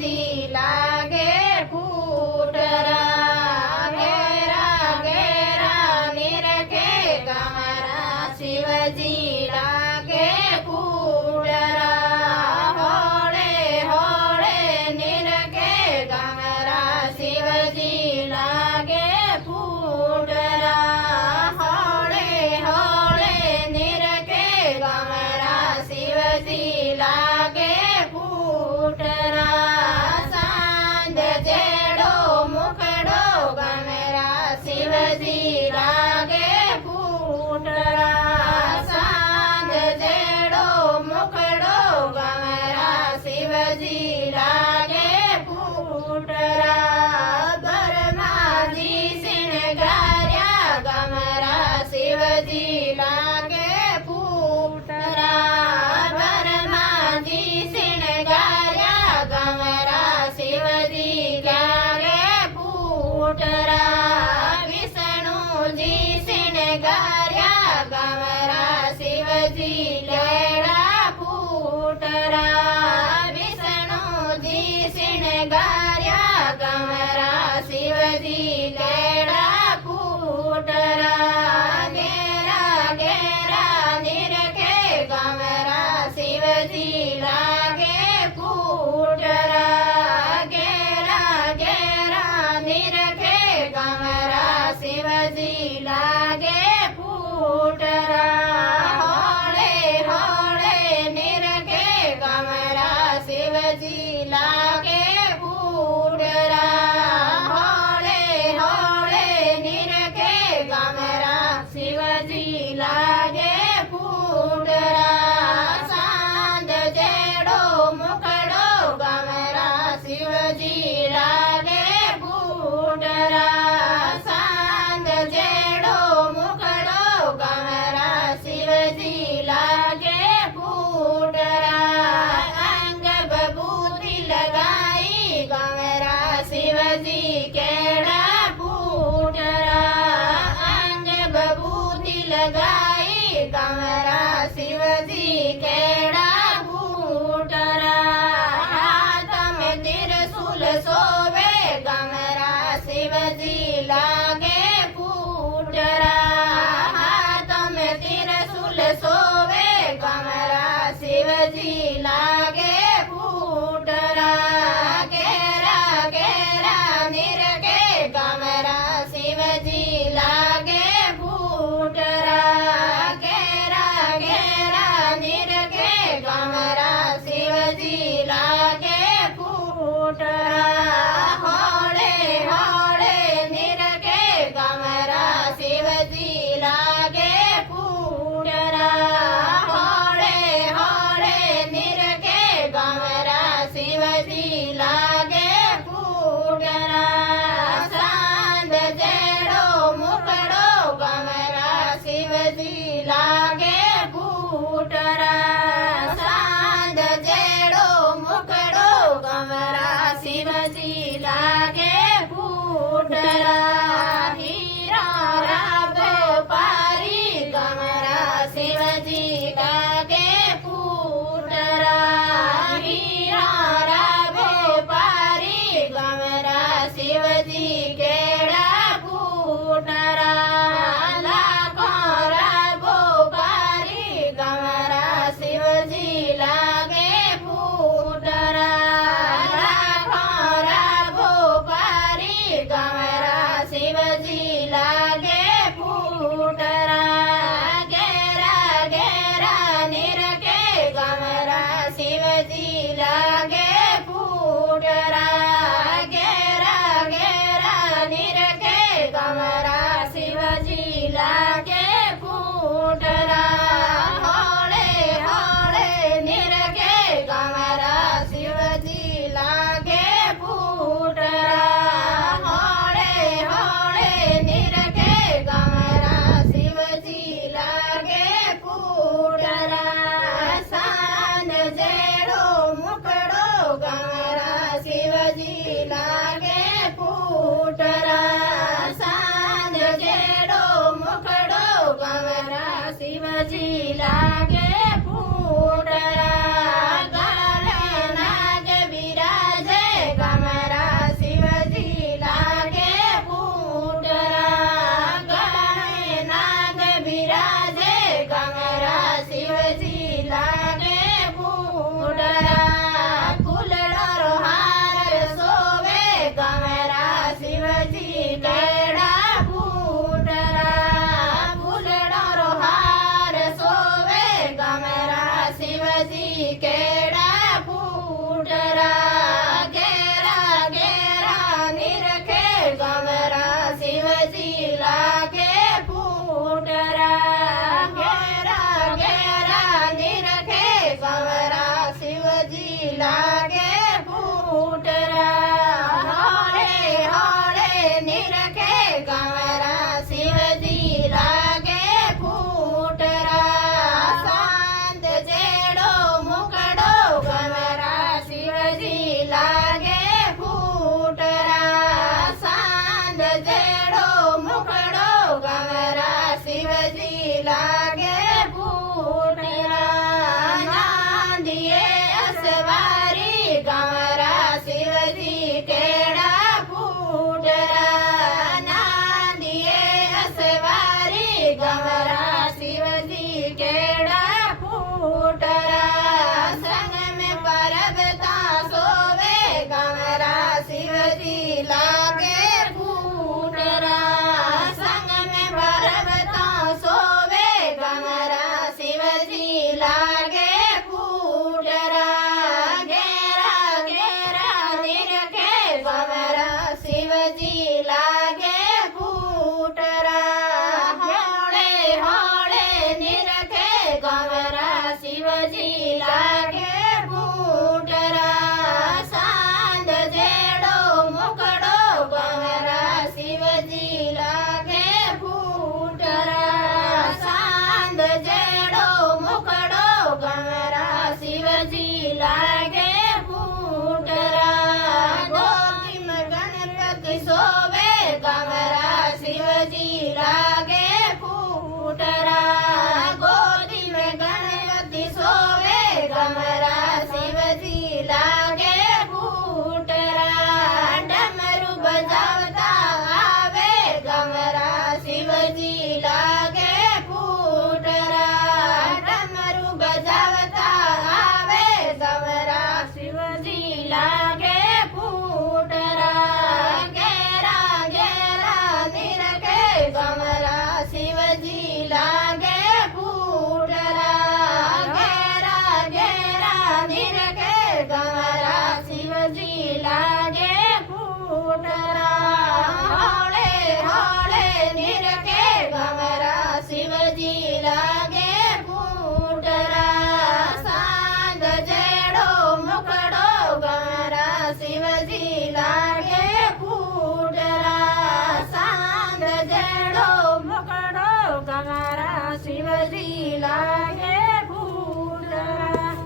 शिवजी लागे फूटरा घेरा घेरा निरखे गमरा शिवजी लागे फूटरा होड़े होड़े निरखे गमरा शिवजी लागे फूटरा होड़े होड़े निरखे गमरा शिवजी लागे फूटरा सांद जेड़ो मुखड़ो गमरा शिवजी लागे फूटरा सांद जेड़ो मुखड़ो गमरा शिवजी लागे फूटरा ब्रह्माजी सिणगार्या गमरा शिवजी लागे फूटरा ब्रह्माजी सिणगार्या गमरा शिवजी लागे फूटरा विष्णुजी सिणगार्या गमरा शिवजी लेड़ा फूटरा विष्णुजी सिणगार्या गमरा शिवजी लेड़ा फूटरा घेरा घेरा निरखे गमरा शिवजी लागे फूटरा घेरा घेरा निरखे गमरा शिवजी लागे फूटरा होड़े होड़े निरखे गमरा शिवजी लागे फूटरा होड़े होड़े निरखे गमरा शिवजी लागे फूटरा सांद जेड़ो मुखड़ो गमरा शिवजी लागे फूटरा सांद जेड़ो मुखड़ो गमरा शिवजी लागे फूटरा अंग बबूती लगाई गमरा शिवजी केड़ा फूटरा अंग बबूती लगाई गमरा शिवजी केड़ा फूटरा हाथ में त्रिशूल सोवे गमरा शिवजी लागे फूटरा हाथ में त्रिशूल सोवे गमरा शिवजी लागे फूटरा घेरा घेरा निरखे गमरा शिवजी लागे फूटरा घेरा घेरा निरखे લાગે ફૂટરા ઘેરા ઘેરા નિરખે ગમરા શિવજી લાગે ફૂટરા હોળે હોળે નિરખે ગમરા શિવજી લાગે